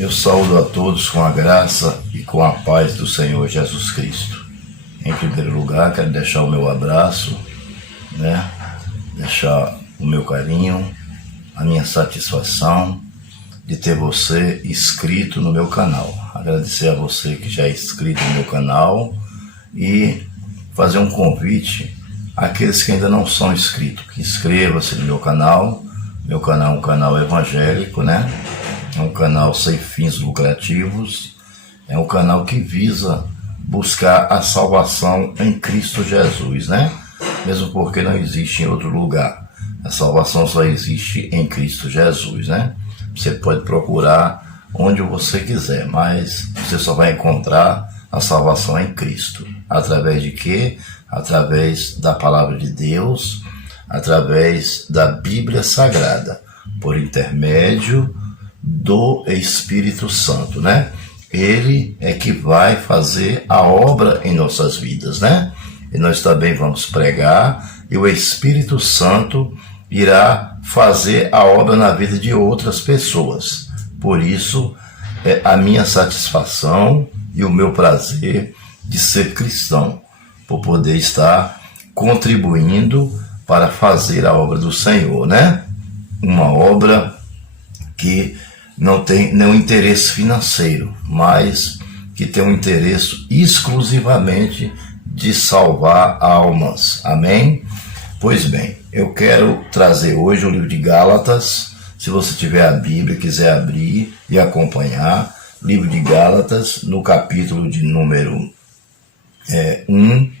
Eu saúdo a todos com a graça e com a paz do Senhor Jesus Cristo. Em primeiro lugar, quero deixar o meu abraço, deixar o meu carinho, a minha satisfação de ter você inscrito no meu canal. Agradecer a você que já é inscrito no meu canal e fazer um convite àqueles que ainda não são inscritos, que inscreva-se no meu canal. Meu canal é um canal evangélico, É um canal sem fins lucrativos, é um canal que visa buscar a salvação em Cristo Jesus, Mesmo porque não existe em outro lugar. A salvação só existe em Cristo Jesus, Você pode procurar onde você quiser, mas você só vai encontrar a salvação em Cristo. Através de quê? Através da palavra de Deus, através da Bíblia Sagrada, por intermédio do Espírito Santo, Ele é que vai fazer a obra em nossas vidas, E nós também vamos pregar e o Espírito Santo irá fazer a obra na vida de outras pessoas. Por isso, é a minha satisfação e o meu prazer de ser cristão, por poder estar contribuindo para fazer a obra do Senhor, Uma obra que não tem nenhum interesse financeiro, mas que tem um interesse exclusivamente de salvar almas. Amém? Pois bem, eu quero trazer hoje o livro de Gálatas. Se você tiver a Bíblia, quiser abrir e acompanhar, livro de Gálatas, no capítulo de número 1,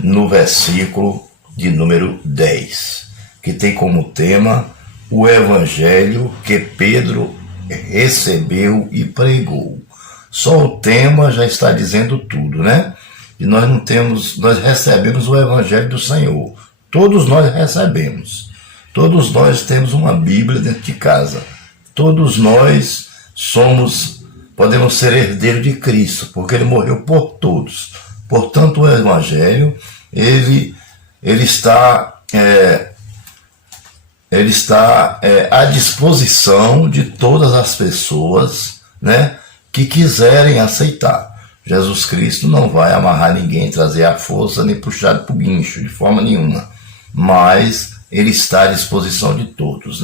no versículo de número 10, que tem como tema o Evangelho que Pedro recebeu e pregou. Só o tema já está dizendo tudo, E nós recebemos o Evangelho do Senhor. Todos nós recebemos. Todos nós temos uma Bíblia dentro de casa. Todos nós podemos ser herdeiros de Cristo, porque Ele morreu por todos. Portanto, o Evangelho, ele está à disposição de todas as pessoas, que quiserem aceitar. Jesus Cristo não vai amarrar ninguém, trazer à força, nem puxar para o guincho, de forma nenhuma. Mas Ele está à disposição de todos,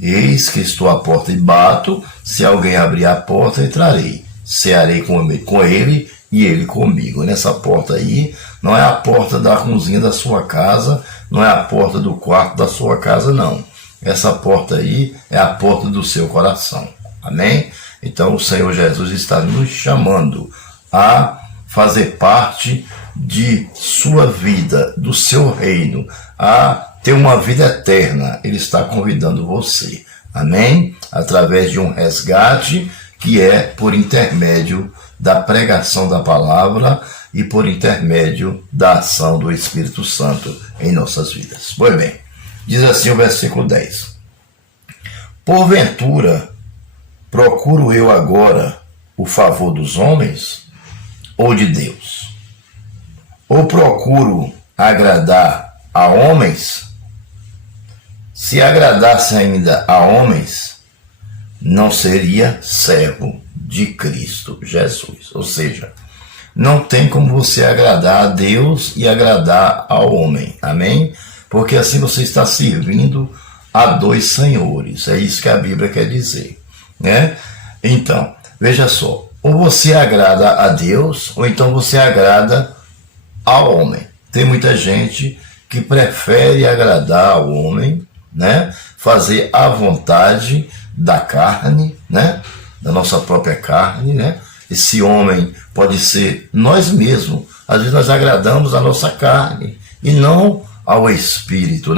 Eis que estou à porta e bato, se alguém abrir a porta, entrarei. Cearei com ele e ele comigo. Nessa porta aí, não é a porta da cozinha da sua casa, não é a porta do quarto da sua casa, não. Essa porta aí é a porta do seu coração. Amém? Então o Senhor Jesus está nos chamando a fazer parte de sua vida, do seu reino, a ter uma vida eterna. Ele está convidando você. Amém? Através de um resgate que é por intermédio da pregação da palavra e por intermédio da ação do Espírito Santo em nossas vidas. Pois bem, diz assim o versículo 10. Porventura, procuro eu agora o favor dos homens ou de Deus? Ou procuro agradar a homens? Se agradasse ainda a homens, não seria servo de Cristo Jesus. Ou seja, não tem como você agradar a Deus e agradar ao homem. Amém? Porque assim você está servindo a dois senhores. É isso que a Bíblia quer dizer. Então, veja só. Ou você agrada a Deus, ou então você agrada ao homem. Tem muita gente que prefere agradar ao homem, fazer a vontade da carne, da nossa própria carne, Esse homem pode ser nós mesmos. Às vezes nós agradamos a nossa carne e não ao Espírito,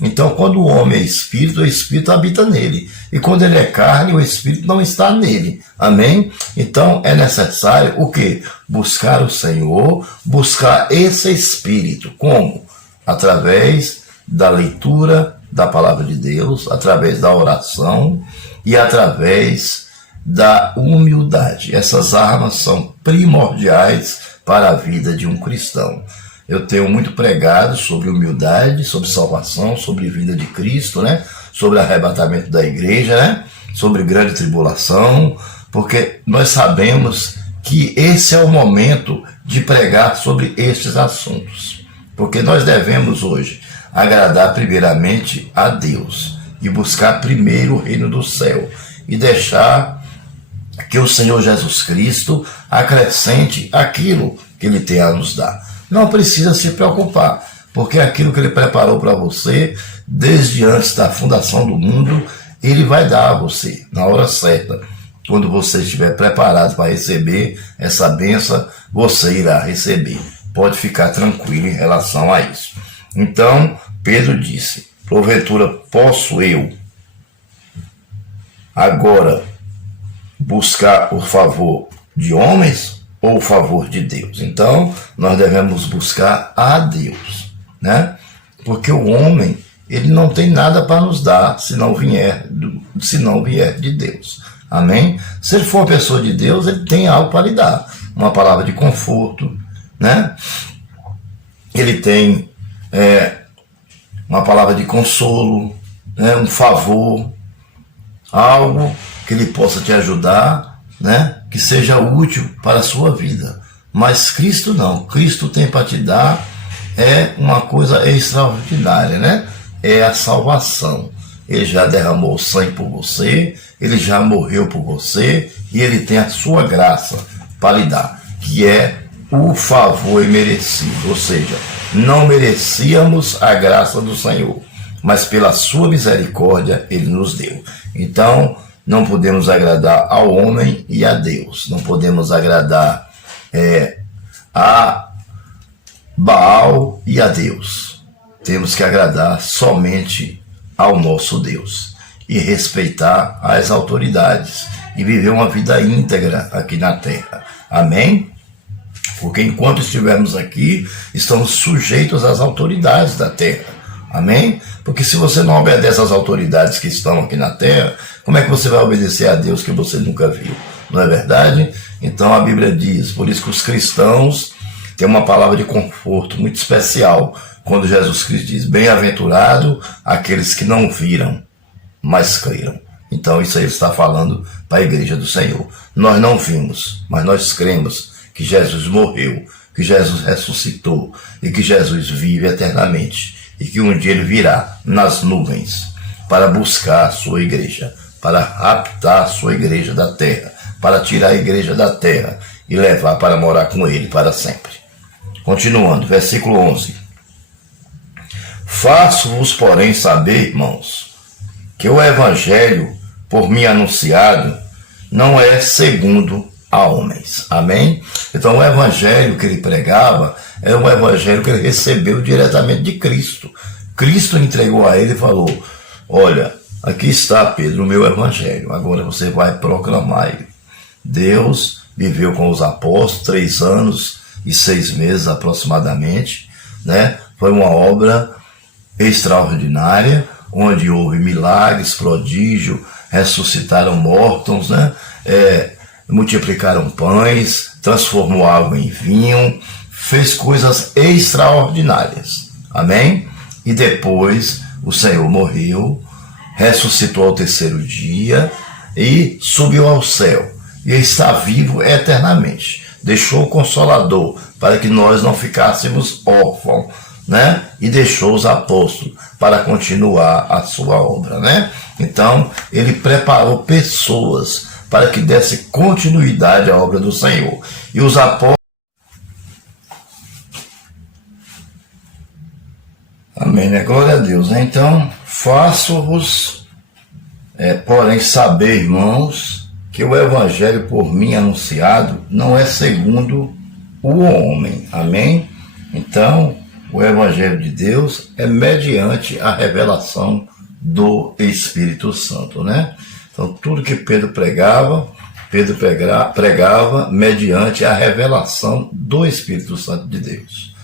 Então, quando o homem é Espírito, o Espírito habita nele. E quando ele é carne, o Espírito não está nele. Amém? Então, é necessário o quê? Buscar o Senhor, buscar esse Espírito. Como? Através da leitura da palavra de Deus, através da oração e através da humildade. Essas armas são primordiais para a vida de um cristão. Eu tenho muito pregado sobre humildade, sobre salvação, sobre vida de Cristo, sobre arrebatamento da igreja, sobre grande tribulação, porque nós sabemos que esse é o momento de pregar sobre estes assuntos. Porque nós devemos hoje agradar primeiramente a Deus e buscar primeiro o reino do céu e deixar que o Senhor Jesus Cristo acrescente aquilo que Ele tem a nos dar. Não precisa se preocupar, porque aquilo que Ele preparou para você, desde antes da fundação do mundo, Ele vai dar a você, na hora certa. Quando você estiver preparado para receber essa bênção, você irá receber. Pode ficar tranquilo em relação a isso. Então, Pedro disse, porventura posso eu agora buscar o favor de homens ou o favor de Deus? Então, nós devemos buscar a Deus, né? Porque o homem, ele não tem nada para nos dar se não vier de Deus. Amém? Se ele for uma pessoa de Deus, ele tem algo para lhe dar. Uma palavra de conforto, né? Ele tem uma palavra de consolo, né? Um favor, algo que ele possa te ajudar, né? Que seja útil para a sua vida. Mas Cristo não. Cristo tem para te dar uma coisa extraordinária, né? É a salvação. Ele já derramou sangue por você, ele já morreu por você e ele tem a sua graça para lhe dar, que é o favor imerecido. Ou seja, não merecíamos a graça do Senhor, mas pela sua misericórdia ele nos deu. Então, não podemos agradar ao homem e a Deus. Não podemos agradar a Baal e a Deus. Temos que agradar somente ao nosso Deus e respeitar as autoridades e viver uma vida íntegra aqui na terra. Amém? Porque enquanto estivermos aqui, estamos sujeitos às autoridades da terra. Amém? Porque se você não obedece às autoridades que estão aqui na terra, como é que você vai obedecer a Deus que você nunca viu? Não é verdade? Então a Bíblia diz, por isso que os cristãos têm uma palavra de conforto muito especial, quando Jesus Cristo diz, bem-aventurado aqueles que não viram, mas creram. Então isso aí está falando para a igreja do Senhor. Nós não vimos, mas nós cremos que Jesus morreu, que Jesus ressuscitou e que Jesus vive eternamente e que um dia ele virá nas nuvens para buscar a sua igreja, para raptar a sua igreja da terra, para tirar a igreja da terra e levar para morar com ele para sempre. Continuando, versículo 11. Faço-vos, porém, saber, irmãos, que o evangelho por mim anunciado não é segundo a homens. Amém? Então o evangelho que ele pregava era um evangelho que ele recebeu diretamente de Cristo. Cristo entregou a ele e falou, olha, aqui está, Pedro, o meu evangelho, agora você vai proclamar ele. Deus viveu com os apóstolos 3 anos e 6 meses aproximadamente, né? Foi uma obra extraordinária, onde houve milagres, prodígio, ressuscitaram mortos, né? Multiplicaram pães, transformou água em vinho, fez coisas extraordinárias. Amém? E depois o Senhor morreu, ressuscitou ao 3º dia e subiu ao céu. E está vivo eternamente. Deixou o Consolador para que nós não ficássemos órfãos, né? E deixou os apóstolos para continuar a sua obra, né? Então, ele preparou pessoas para que desse continuidade à obra do Senhor. E os apóstolos... Amém, né? Glória a Deus. Então, faço-vos, porém, saber, irmãos, que o evangelho por mim anunciado não é segundo o homem. Amém? Então, o evangelho de Deus é mediante a revelação do Espírito Santo, né? Então, tudo que Pedro pregava mediante a revelação do Espírito Santo de Deus.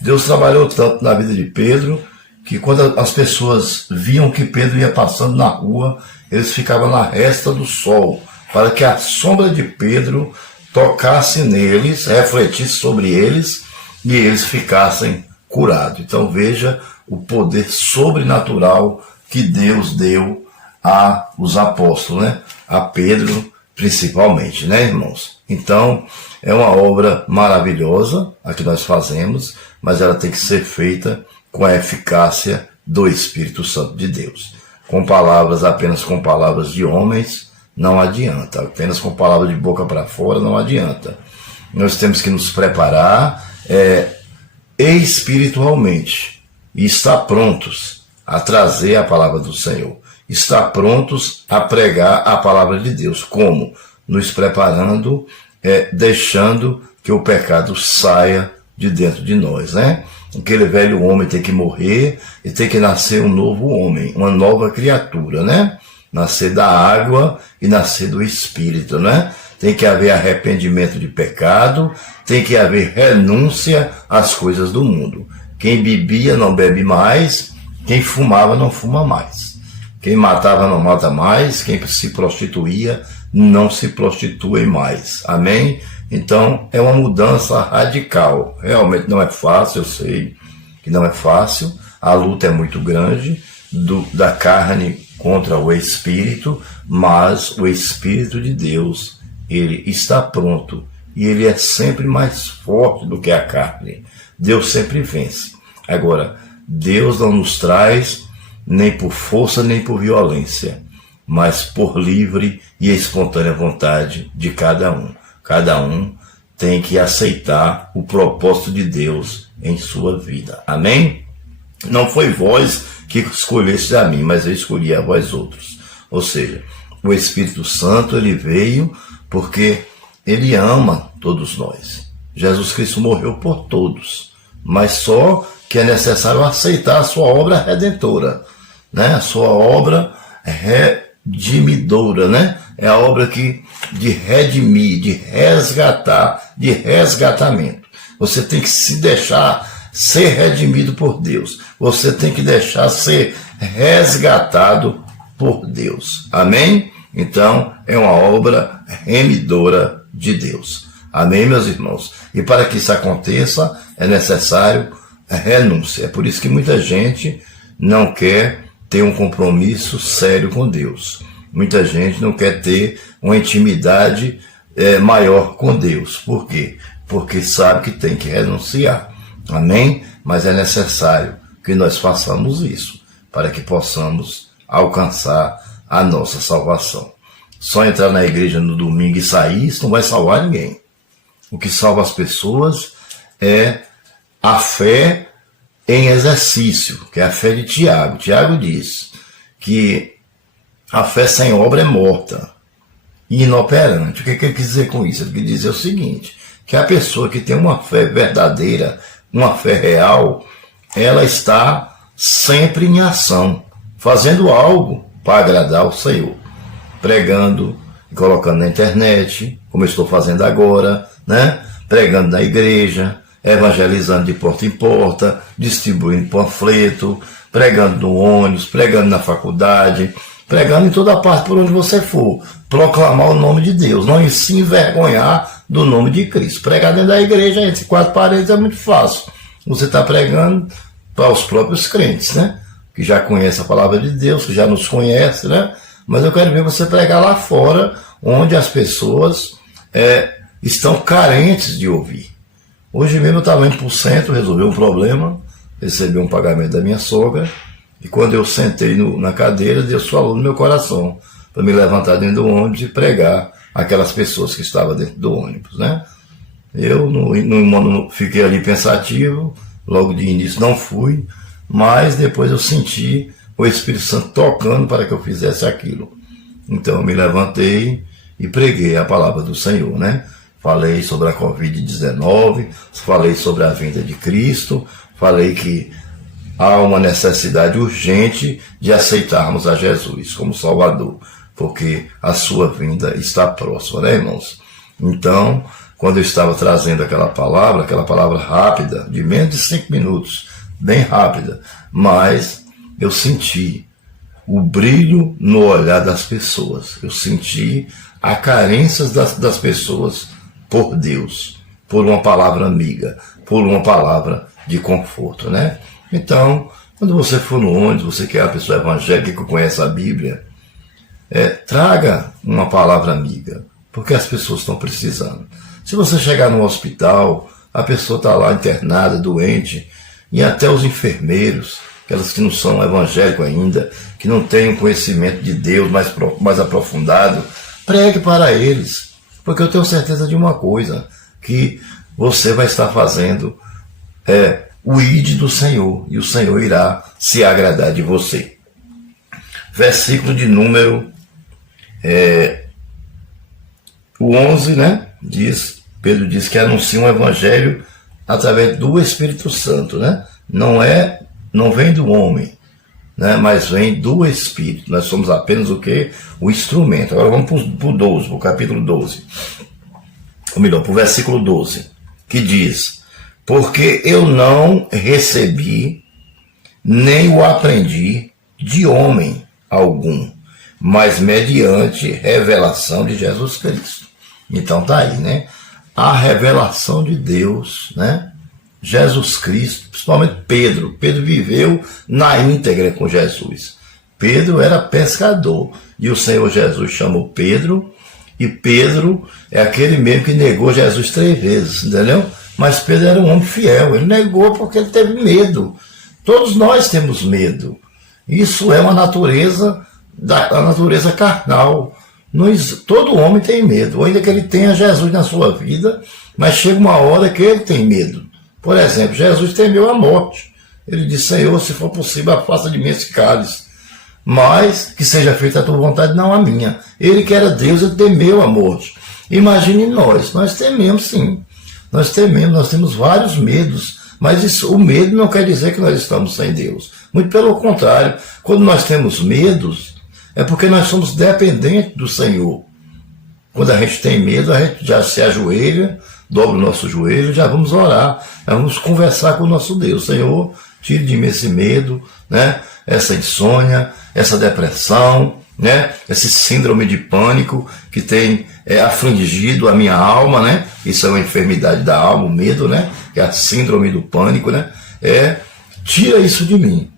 Deus trabalhou tanto na vida de Pedro, que quando as pessoas viam que Pedro ia passando na rua, eles ficavam na resta do sol, para que a sombra de Pedro tocasse neles, refletisse sobre eles, e eles ficassem curados. Então veja o poder sobrenatural que Deus deu aos apóstolos, né? A Pedro principalmente, né, irmãos? Então, é uma obra maravilhosa a que nós fazemos, mas ela tem que ser feita com a eficácia do Espírito Santo de Deus. Com palavras, apenas com palavras de homens, não adianta. Apenas com palavras de boca para fora, não adianta. Nós temos que nos preparar espiritualmente e estar prontos a trazer a palavra do Senhor. Estar prontos a pregar a palavra de Deus. Como? Nos preparando, deixando que o pecado saia de dentro de nós, né? Aquele velho homem tem que morrer e tem que nascer um novo homem, uma nova criatura, né? Nascer da água e nascer do Espírito, né? Tem que haver arrependimento de pecado, tem que haver renúncia às coisas do mundo. Quem bebia não bebe mais, quem fumava não fuma mais. Quem matava não mata mais, quem se prostituía não se prostitui mais. Amém? Então, é uma mudança radical. Realmente não é fácil, eu sei que não é fácil. A luta é muito grande da carne contra o Espírito, mas o Espírito de Deus, ele está pronto e ele é sempre mais forte do que a carne. Deus sempre vence. Agora, Deus não nos traz nem por força nem por violência, mas por livre e espontânea vontade de cada um. Cada um tem que aceitar o propósito de Deus em sua vida. Amém? Não foi vós que escolheste a mim, mas eu escolhi a vós outros. Ou seja, o Espírito Santo, ele veio porque ele ama todos nós. Jesus Cristo morreu por todos, mas só que é necessário aceitar a sua obra redentora, né? A sua obra redimidora, né? É a obra de redimir, de resgatar, de resgatamento. Você tem que se deixar ser redimido por Deus. Você tem que deixar ser resgatado por Deus. Amém? Então, é uma obra remidora de Deus. Amém, meus irmãos? E para que isso aconteça, é necessário renúncia. É por isso que muita gente não quer ter um compromisso sério com Deus. Muita gente não quer ter uma intimidade maior com Deus. Por quê? Porque sabe que tem que renunciar. Amém? Mas é necessário que nós façamos isso para que possamos alcançar a nossa salvação. Só entrar na igreja no domingo e sair, isso não vai salvar ninguém. O que salva as pessoas é a fé em exercício, que é a fé de Tiago. Tiago diz que a fé sem obra é morta e inoperante. O que ele quer dizer com isso? Ele quer dizer o seguinte, que a pessoa que tem uma fé verdadeira, uma fé real, ela está sempre em ação, fazendo algo para agradar o Senhor, pregando, colocando na internet, como eu estou fazendo agora, né? Pregando na igreja, evangelizando de porta em porta, distribuindo panfleto, pregando no ônibus, pregando na faculdade, pregando em toda parte por onde você for, proclamar o nome de Deus, não se envergonhar do nome de Cristo. Pregar dentro da igreja, entre quatro paredes, é muito fácil. Você está pregando para os próprios crentes, né? Que já conhecem a palavra de Deus, que já nos conhecem, né? Mas eu quero ver você pregar lá fora, onde as pessoas estão carentes de ouvir. Hoje mesmo eu estava indo para o centro, resolvi um problema, recebi um pagamento da minha sogra, e quando eu sentei na cadeira, Deus falou no meu coração, para me levantar dentro do ônibus e pregar aquelas pessoas que estavam dentro do ônibus, né? Eu não fiquei ali pensativo, logo de início não fui, mas depois eu senti o Espírito Santo tocando para que eu fizesse aquilo. Então eu me levantei e preguei a palavra do Senhor, né? Falei sobre a Covid-19, falei sobre a vinda de Cristo, falei que há uma necessidade urgente de aceitarmos a Jesus como Salvador, porque a sua vinda está próxima, né, irmãos? Então, quando eu estava trazendo aquela palavra rápida, de menos de 5 minutos, bem rápida, mas eu senti o brilho no olhar das pessoas, eu senti a carência das pessoas por Deus, por uma palavra amiga, por uma palavra de conforto, né? Então, quando você for no ônibus, você que é uma pessoa evangélica que conhece a Bíblia, Traga uma palavra amiga, porque as pessoas estão precisando. Se você chegar no hospital, a pessoa está lá internada, doente, e até os enfermeiros, aquelas que não são evangélicos ainda, que não têm um conhecimento de Deus mais aprofundado, pregue para eles, porque eu tenho certeza de uma coisa, que você vai estar fazendo o ide do Senhor, e o Senhor irá se agradar de você. Versículo de número o 11, né? Pedro diz que anuncia um evangelho através do Espírito Santo, né? Não vem do homem, né? Mas vem do Espírito. Nós somos apenas o quê? O instrumento. Agora vamos para o 12, para o capítulo 12. Ou melhor, para o versículo 12, que diz: porque eu não recebi, nem o aprendi de homem algum, mas mediante revelação de Jesus Cristo. Então tá aí, né? A revelação de Deus, né? Jesus Cristo, principalmente Pedro. Pedro viveu na íntegra com Jesus. Pedro era pescador e o Senhor Jesus chamou Pedro, e Pedro é aquele mesmo que negou Jesus 3 vezes, entendeu? Mas Pedro era um homem fiel, ele negou porque ele teve medo. Todos nós temos medo. Isso é uma natureza, a natureza carnal. Todo homem tem medo, ou ainda que ele tenha Jesus na sua vida, mas chega uma hora que ele tem medo. Por exemplo, Jesus temeu a morte. Ele disse: Senhor, se for possível, afasta de mim esse cálice, mas que seja feita a tua vontade, não a minha. Ele que era Deus, ele temeu a morte. Imagine nós tememos sim. Nós temos vários medos, mas o medo não quer dizer que nós estamos sem Deus. Muito pelo contrário, quando nós temos medos, é porque nós somos dependentes do Senhor. Quando a gente tem medo, a gente já se ajoelha, dobra o nosso joelho, já vamos orar, já vamos conversar com o nosso Deus. Senhor, tire de mim esse medo, né? Essa insônia, essa depressão, né? Esse síndrome de pânico que tem afligido a minha alma, né? Isso é uma enfermidade da alma, o medo, né? Que é a síndrome do pânico, né? Tira isso de mim,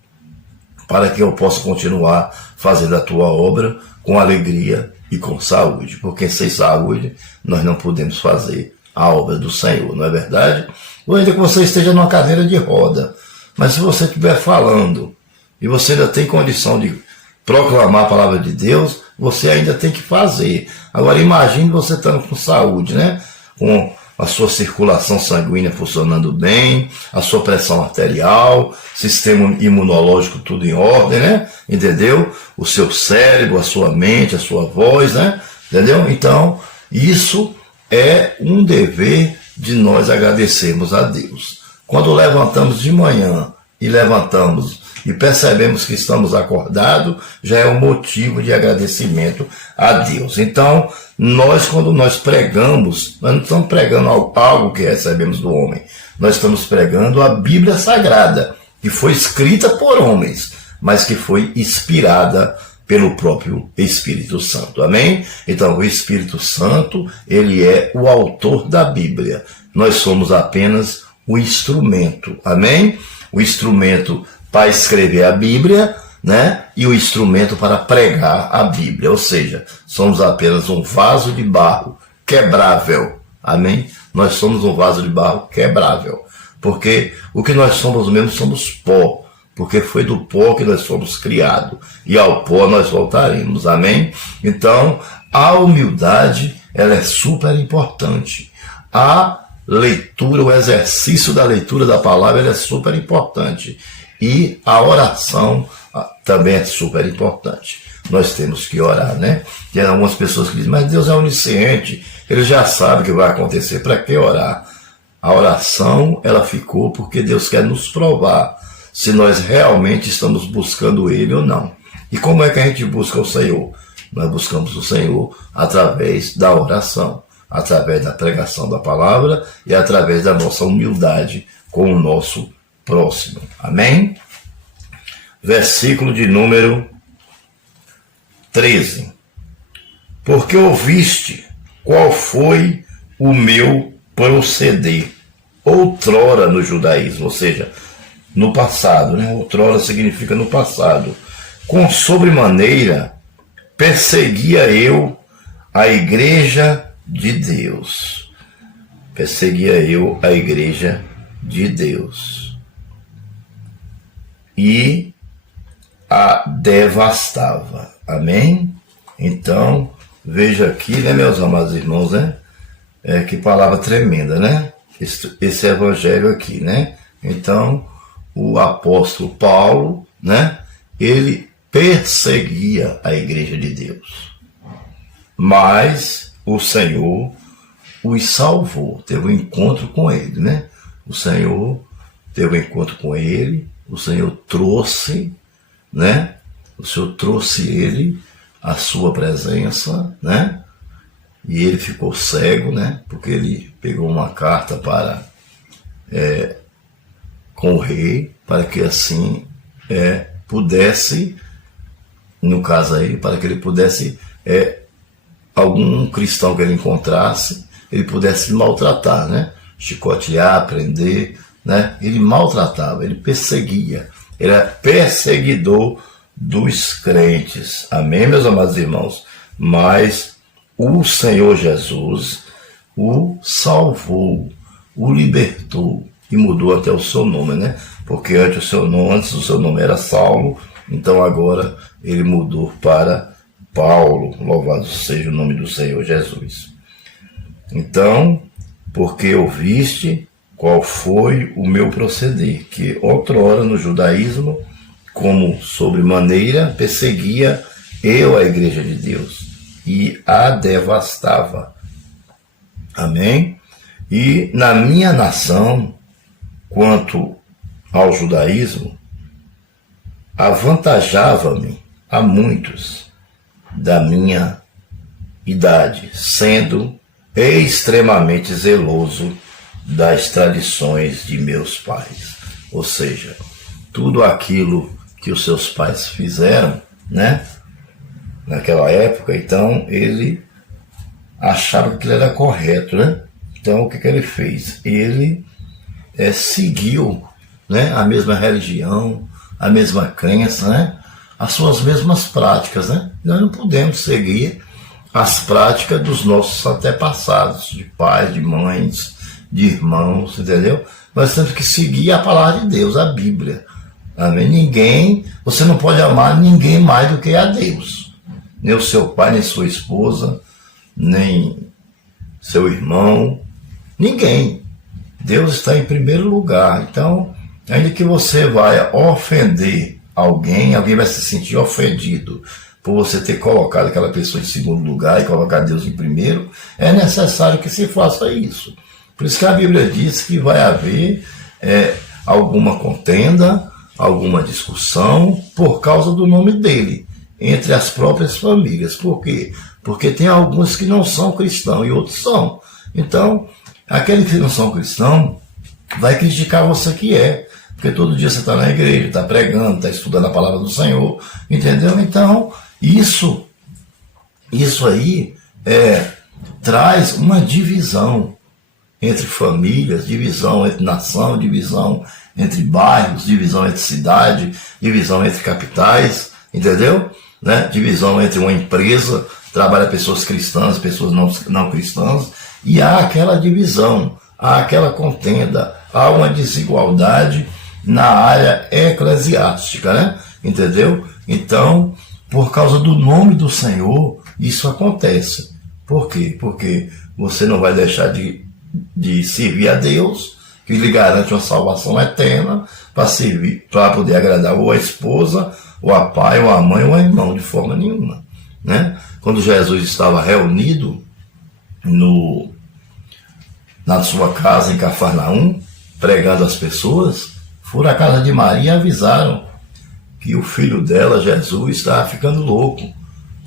para que eu possa continuar fazendo a tua obra com alegria e com saúde, porque sem saúde nós não podemos fazer a obra do Senhor, não é verdade? Ou ainda que você esteja numa cadeira de roda, mas se você estiver falando e você ainda tem condição de proclamar a palavra de Deus, você ainda tem que fazer. Agora imagine você estando com saúde, né? Com a sua circulação sanguínea funcionando bem, a sua pressão arterial, sistema imunológico tudo em ordem, né? Entendeu? O seu cérebro, a sua mente, a sua voz, né? Entendeu? Então, isso é um dever de nós agradecermos a Deus. Quando levantamos de manhã e percebemos que estamos acordados, já é um motivo de agradecimento a Deus. Então, quando nós pregamos, nós não estamos pregando algo que recebemos do homem, nós estamos pregando a Bíblia Sagrada, que foi escrita por homens, mas que foi inspirada pelo próprio Espírito Santo. Amém? Então, o Espírito Santo, ele é o autor da Bíblia. Nós somos apenas o instrumento. Amém? O instrumento para escrever a Bíblia, né? E o instrumento para pregar a Bíblia. Ou seja, somos apenas um vaso de barro quebrável. Amém? Nós somos um vaso de barro quebrável. Porque o que nós somos mesmo somos pó. Porque foi do pó que nós fomos criados. E ao pó nós voltaremos. Amém? Então, a humildade, ela é super importante. A leitura, o exercício da leitura da palavra, ela é super importante. E a oração também é super importante. Nós temos que orar, né? Tem algumas pessoas que dizem: mas Deus é onisciente, ele já sabe o que vai acontecer, para que orar? A oração, ela ficou porque Deus quer nos provar se nós realmente estamos buscando ele ou não. E como é que a gente busca o Senhor? Nós buscamos o Senhor através da oração, através da pregação da palavra e através da nossa humildade com o nosso próximo. Amém? Versículo de número 13. Porque ouviste qual foi o meu proceder outrora no judaísmo, ou seja, no passado, né? Outrora significa no passado, com sobremaneira perseguia eu a igreja de Deus. Perseguia eu a igreja de Deus. E a devastava. Amém? Então, veja aqui, né, meus amados irmãos, né? Que palavra tremenda, né? Esse evangelho aqui, né? Então, o apóstolo Paulo, né? Ele perseguia a igreja de Deus. Mas o Senhor os salvou, teve um encontro com ele, né? O Senhor teve um encontro com ele, o Senhor trouxe, né? O Senhor trouxe ele à sua presença, né? E ele ficou cego, né? Porque ele pegou uma carta com o rei, para que assim pudesse, no caso aí, para que ele pudesse, algum cristão que ele encontrasse, ele pudesse maltratar, né? Chicotear, prender, né? Ele maltratava, ele perseguia, ele era perseguidor dos crentes. Amém, meus amados irmãos? Mas o Senhor Jesus o salvou, o libertou e mudou até o seu nome, né? Porque antes o seu nome era Saulo, então agora ele mudou para Paulo. Louvado seja o nome do Senhor Jesus. Então, porque ouviste qual foi o meu proceder, que outrora no judaísmo, como sobremaneira, perseguia eu a igreja de Deus e a devastava. Amém? E na minha nação, quanto ao judaísmo, avantajava-me a muitos da minha idade, sendo extremamente zeloso das tradições de meus pais. Ou seja, tudo aquilo que os seus pais fizeram, né, naquela época, então ele achava que aquilo era correto, né? Então o que ele fez? Ele seguiu, né, a mesma religião, a mesma crença, né, as suas mesmas práticas, né? Nós não podemos seguir as práticas dos nossos antepassados, de pais, de mães, de irmãos, entendeu? Nós temos que seguir a palavra de Deus, a Bíblia. Amém? Você não pode amar ninguém mais do que a Deus. Nem o seu pai, nem sua esposa, nem seu irmão, ninguém. Deus está em primeiro lugar. Então, ainda que você vai ofender alguém vai se sentir ofendido por você ter colocado aquela pessoa em segundo lugar e colocar Deus em primeiro, é necessário que se faça isso. Por isso que a Bíblia diz que vai haver alguma contenda, alguma discussão por causa do nome dele, entre as próprias famílias. Por quê? Porque tem alguns que não são cristãos e outros são. Então, aquele que não são cristãos vai criticar você que é. Porque todo dia você está na igreja, está pregando, está estudando a palavra do Senhor, entendeu? Então, isso aí traz uma divisão entre famílias, divisão entre nação, divisão entre bairros, divisão entre cidade, divisão entre capitais, entendeu? Né? Divisão entre uma empresa, trabalha pessoas cristãs, pessoas não cristãs, e há aquela divisão, há aquela contenda, há uma desigualdade na área eclesiástica, né? Entendeu? Então, por causa do nome do Senhor, isso acontece. Por quê? Porque você não vai deixar de servir a Deus, que lhe garante uma salvação eterna, para poder agradar ou a esposa, ou a pai, ou a mãe, ou a irmão, de forma nenhuma. Né? Quando Jesus estava reunido na sua casa em Cafarnaum, pregando às pessoas, foram à casa de Maria e avisaram que o filho dela, Jesus, estava ficando louco,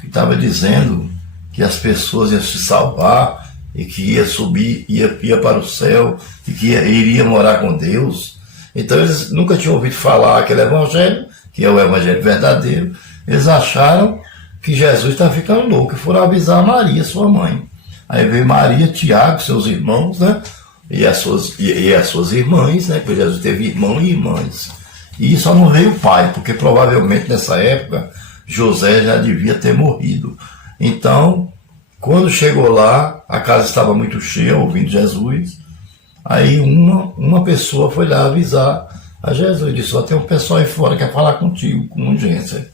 que estava dizendo que as pessoas iam se salvar e que ia subir, ia para o céu e que iria morar com Deus. Então eles nunca tinham ouvido falar aquele evangelho, que é o evangelho verdadeiro. Eles acharam que Jesus estava ficando louco e foram avisar a Maria, sua mãe. Aí veio Maria, Tiago, seus irmãos, né? E as suas irmãs, né? Porque Jesus teve irmão e irmãs. E só não veio o pai, porque provavelmente nessa época José já devia ter morrido. Então, quando chegou lá, a casa estava muito cheia, ouvindo Jesus. Aí uma pessoa foi lá avisar a Jesus, disse: só tem um pessoal aí fora que quer falar contigo, com urgência.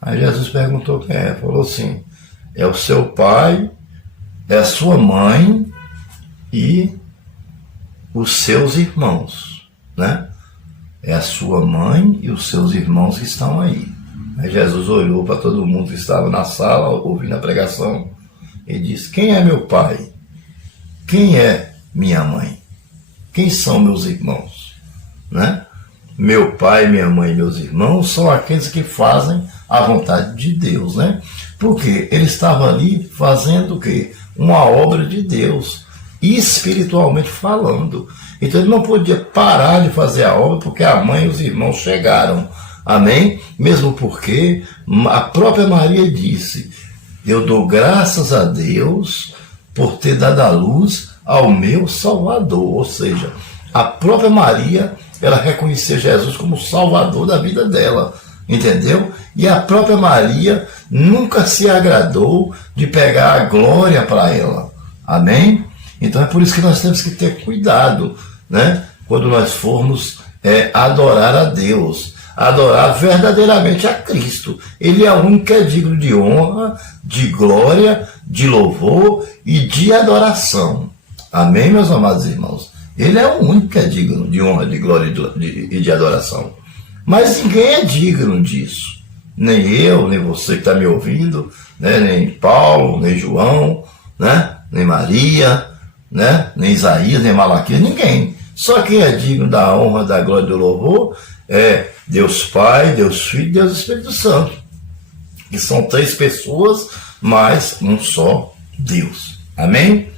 Aí Jesus perguntou quem é, falou assim: é o seu pai, é a sua mãe e os seus irmãos, né? É a sua mãe e os seus irmãos que estão aí. Aí Jesus olhou para todo mundo que estava na sala, ouvindo a pregação, e disse: quem é meu pai? Quem é minha mãe? Quem são meus irmãos? Né? Meu pai, minha mãe e meus irmãos são aqueles que fazem a vontade de Deus, né? Porque ele estava ali fazendo o quê? Uma obra de Deus, espiritualmente falando. Então ele não podia parar de fazer a obra porque a mãe e os irmãos chegaram. Amém? Mesmo porque a própria Maria disse: eu dou graças a Deus por ter dado a luz ao meu Salvador. Ou seja, a própria Maria, ela reconhecia Jesus como Salvador da vida dela, entendeu? E a própria Maria nunca se agradou de pegar a glória para ela. Amém? Então é por isso que nós temos que ter cuidado, né? Quando nós formos adorar a Deus, adorar verdadeiramente a Cristo. Ele é o único que é digno de honra, de glória, de louvor e de adoração. Amém, meus amados irmãos? Ele é o único que é digno de honra, de glória e de adoração. Mas ninguém é digno disso. Nem eu, nem você que está me ouvindo, né? Nem Paulo, nem João, né? Nem Maria, né? Nem Isaías, nem Malaquias, ninguém. Só quem é digno da honra, da glória e do louvor é Deus Pai, Deus Filho e Deus Espírito Santo. Que são 3 pessoas, mas um só Deus. Amém?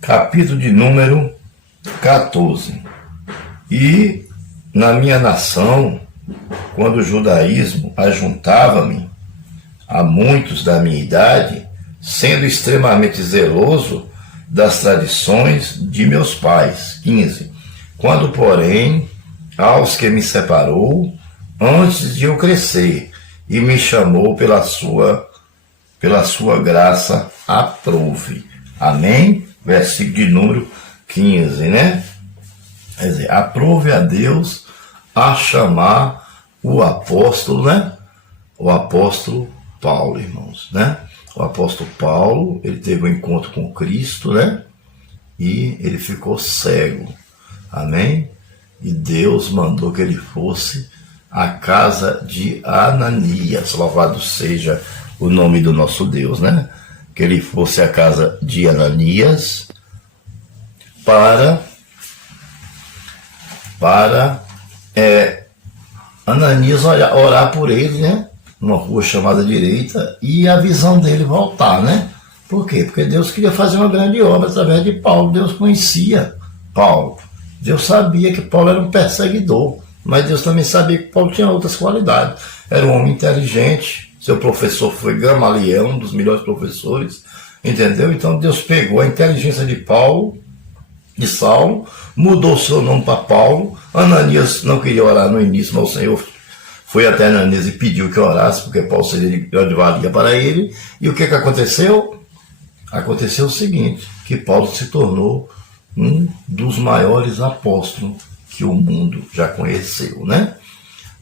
Capítulo de número 14. E na minha nação, quando o judaísmo ajuntava-me a muitos da minha idade, sendo extremamente zeloso das tradições de meus pais. 15. Quando, porém, aos que me separou, antes de eu crescer, e me chamou pela sua graça, aprove. Amém? Versículo de número 15, né? Quer dizer, aprove a Deus a chamar o apóstolo, né? O apóstolo Paulo, irmãos, né? O apóstolo Paulo, ele teve um encontro com Cristo, né? E ele ficou cego. Amém? E Deus mandou que ele fosse à casa de Ananias. Louvado seja o nome do nosso Deus, né? Que ele fosse à casa de Ananias para Ananias orar por ele, né? Numa rua chamada direita, e a visão dele voltar, né? Por quê? Porque Deus queria fazer uma grande obra através de Paulo. Deus conhecia Paulo. Deus sabia que Paulo era um perseguidor, mas Deus também sabia que Paulo tinha outras qualidades. Era um homem inteligente, seu professor foi Gamaliel, um dos melhores professores, entendeu? Então Deus pegou a inteligência de Paulo, de Saulo, mudou seu nome para Paulo. Ananias não queria orar no início, mas o Senhor foi até Ananias e pediu que orasse, porque Paulo seria de grande valia para ele. E o que aconteceu? Aconteceu o seguinte, que Paulo se tornou um dos maiores apóstolos que o mundo já conheceu, né?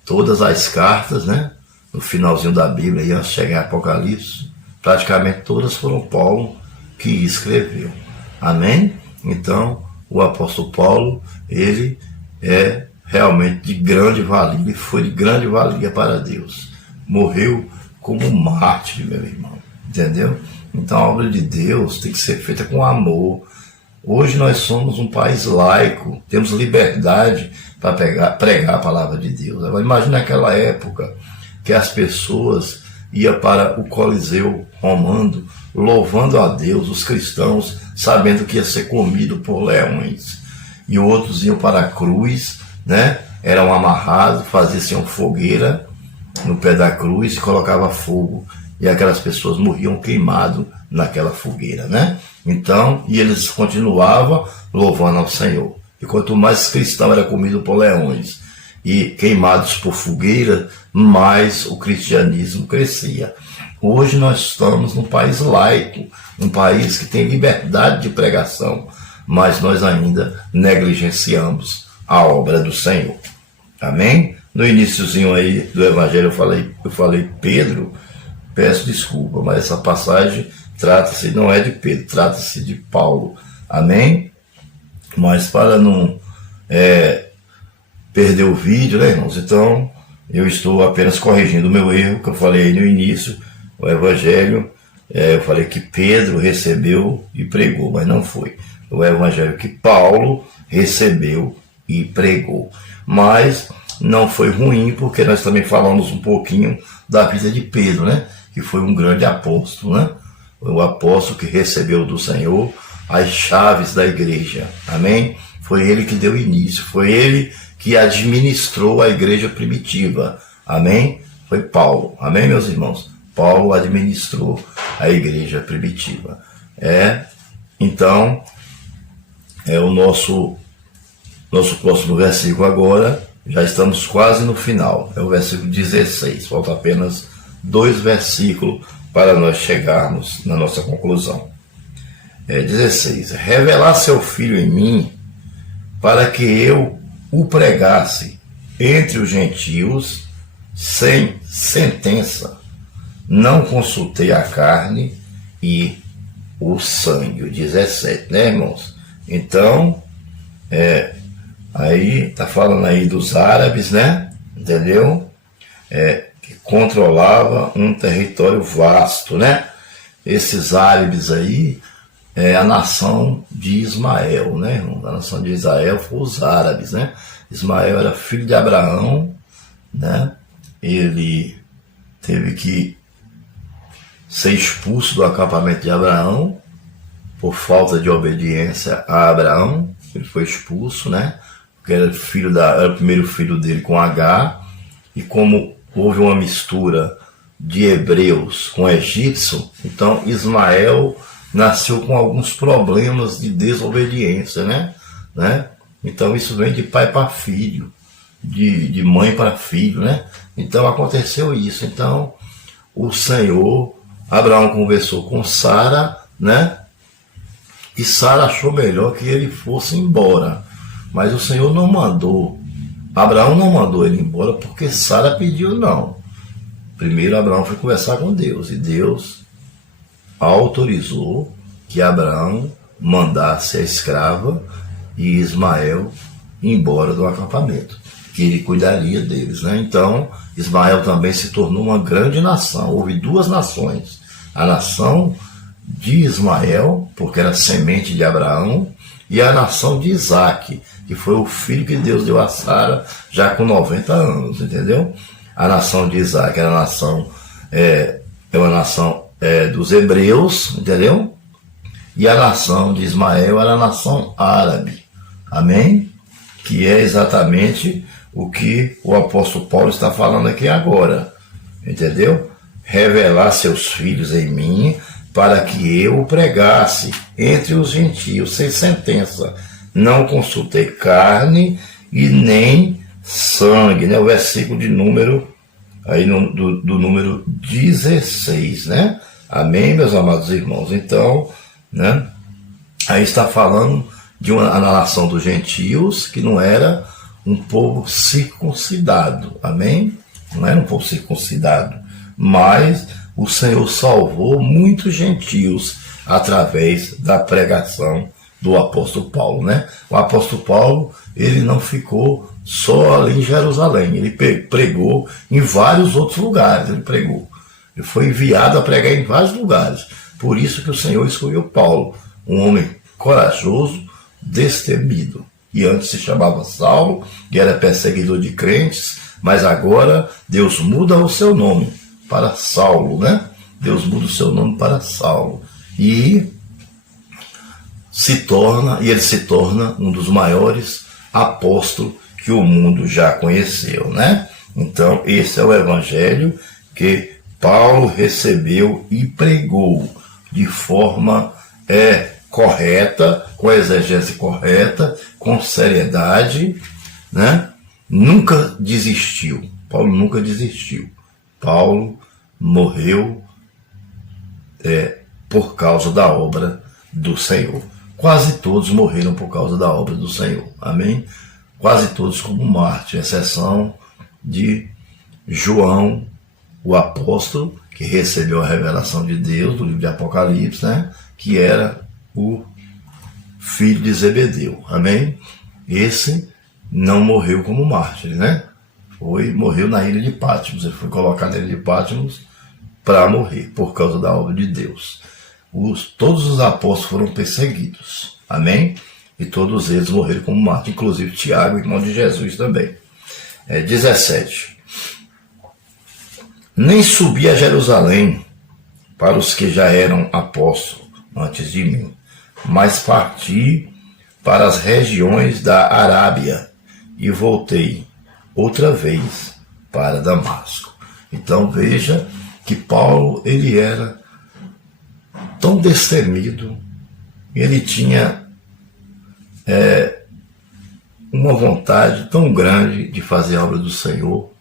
Todas as cartas, né? No finalzinho da Bíblia, e antes de chegar em Apocalipse, praticamente todas foram Paulo que escreveu. Amém? Então, o apóstolo Paulo, ele é realmente de grande valia, ele foi de grande valia para Deus. Morreu como um mártir, meu irmão. Entendeu? Então, a obra de Deus tem que ser feita com amor. Hoje nós somos um país laico, temos liberdade para pregar a palavra de Deus. Agora, imagina aquela época que as pessoas iam para o Coliseu romano, louvando a Deus, os cristãos, sabendo que ia ser comido por leões. E outros iam para a cruz, né? Eram amarrados, faziam fogueira no pé da cruz e colocava fogo. E aquelas pessoas morriam queimadas naquela fogueira, né? Então, e eles continuavam louvando ao Senhor. E quanto mais cristão era comido por leões. e queimados por fogueira, mais o cristianismo crescia. Hoje nós estamos num país laico, um país que tem liberdade de pregação, mas nós ainda negligenciamos a obra do Senhor. Amém? No iniciozinho aí do Evangelho eu falei Pedro, peço desculpa, mas essa passagem trata-se, não é de Pedro, trata-se de Paulo. Amém? Mas para não perder o vídeo, né, irmãos? Então, eu estou apenas corrigindo o meu erro, que eu falei no início, o Evangelho, eu falei que Pedro recebeu e pregou, mas não foi. O Evangelho que Paulo recebeu e pregou. Mas não foi ruim, porque nós também falamos um pouquinho da vida de Pedro, né? Que foi um grande apóstolo, né? O apóstolo que recebeu do Senhor as chaves da igreja. Amém? Foi ele que deu início, foi ele que administrou a igreja primitiva. Amém? Foi Paulo. Amém, meus irmãos? Paulo administrou a igreja primitiva. Então, o nosso próximo versículo agora, já estamos quase no final, é o versículo 16, falta apenas 2 versículos para nós chegarmos na nossa conclusão. 16, revelar seu filho em mim, para que eu o pregasse entre os gentios, sem sentença. Não consultei a carne e o sangue. O 17, né, irmãos? Então, aí tá falando aí dos árabes, né? Entendeu? Que controlava um território vasto, né? Esses árabes aí é a nação de Ismael, né, irmão? A nação de Israel foi os árabes, né? Ismael era filho de Abraão, né? Ele teve que ser expulso do acampamento de Abraão por falta de obediência a Abraão. Ele foi expulso, né? Porque era o primeiro filho dele com H, e como houve uma mistura de hebreus com egípcio, então Ismael nasceu com alguns problemas de desobediência, né? Então isso vem de pai para filho, de mãe para filho, né? Então aconteceu isso. Então o Senhor, Abraão conversou com Sara, né? E Sara achou melhor que ele fosse embora. Mas o Senhor não mandou, Abraão não mandou ele embora porque Sara pediu não. Primeiro Abraão foi conversar com Deus, e Deus autorizou que Abraão mandasse a escrava e Ismael embora do acampamento, que ele cuidaria deles, né? Então Ismael também se tornou uma grande nação. Houve 2 nações, a nação de Ismael, porque era semente de Abraão, e a nação de Isaac, que foi o filho que Deus deu a Sara já com 90 anos, entendeu? A nação de Isaac era uma nação dos hebreus, entendeu? E a nação de Ismael era a nação árabe. Amém? Que é exatamente o que o apóstolo Paulo está falando aqui agora. Entendeu? Revelar seus filhos em mim, para que eu o pregasse entre os gentios, sem sentença. Não consultei carne e nem sangue, né? O versículo de número, aí do número 16, né? Amém, meus amados irmãos? Então, né? Aí está falando de a nação dos gentios, que não era um povo circuncidado, amém? Não era um povo circuncidado, mas o Senhor salvou muitos gentios através da pregação do apóstolo Paulo, né? O apóstolo Paulo, ele não ficou só ali em Jerusalém, ele pregou em vários outros lugares, ele foi enviado a pregar em vários lugares. Por isso que o Senhor escolheu Paulo, um homem corajoso, destemido, e antes se chamava Saulo, e era perseguidor de crentes, mas agora Deus muda o seu nome para Saulo, né? Deus muda o seu nome para Saulo, e ele se torna um dos maiores apóstolos que o mundo já conheceu, né? Então esse é o evangelho que Paulo recebeu e pregou de forma correta, com a exegese correta, com seriedade, né? nunca desistiu. Paulo nunca desistiu. Paulo morreu por causa da obra do Senhor. Quase todos morreram por causa da obra do Senhor. Amém? Quase todos como mártir, exceção de João, o apóstolo, que recebeu a revelação de Deus, do livro de Apocalipse, né? Que era o filho de Zebedeu. Amém? Esse não morreu como mártir, né? Morreu na ilha de Patmos. Ele foi colocado na ilha de Patmos para morrer por causa da obra de Deus. Todos os apóstolos foram perseguidos. Amém? E todos eles morreram como mártir, inclusive Tiago, irmão de Jesus também. 17. Nem subi a Jerusalém para os que já eram apóstolos antes de mim, mas parti para as regiões da Arábia e voltei outra vez para Damasco. Então veja que Paulo, ele era tão destemido, ele tinha uma vontade tão grande de fazer a obra do Senhor,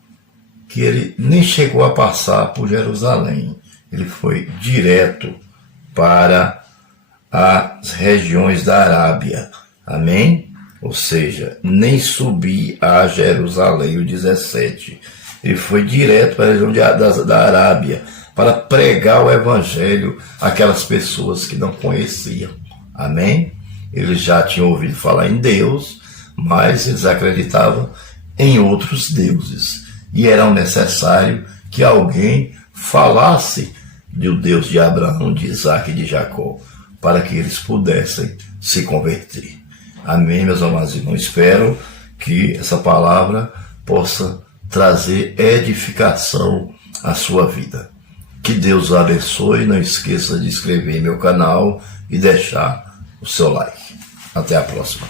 que ele nem chegou a passar por Jerusalém. Ele foi direto para as regiões da Arábia. Amém? Ou seja, nem subi a Jerusalém, o 17. Ele foi direto para a região da Arábia, para pregar o evangelho àquelas pessoas que não conheciam. Amém? Eles já tinham ouvido falar em Deus, mas eles acreditavam em outros deuses. E era necessário que alguém falasse do Deus de Abraão, de Isaac e de Jacó, para que eles pudessem se converter. Amém, meus amados irmãos? Espero que essa palavra possa trazer edificação à sua vida. Que Deus o abençoe. Não esqueça de inscrever em meu canal e deixar o seu like. Até a próxima.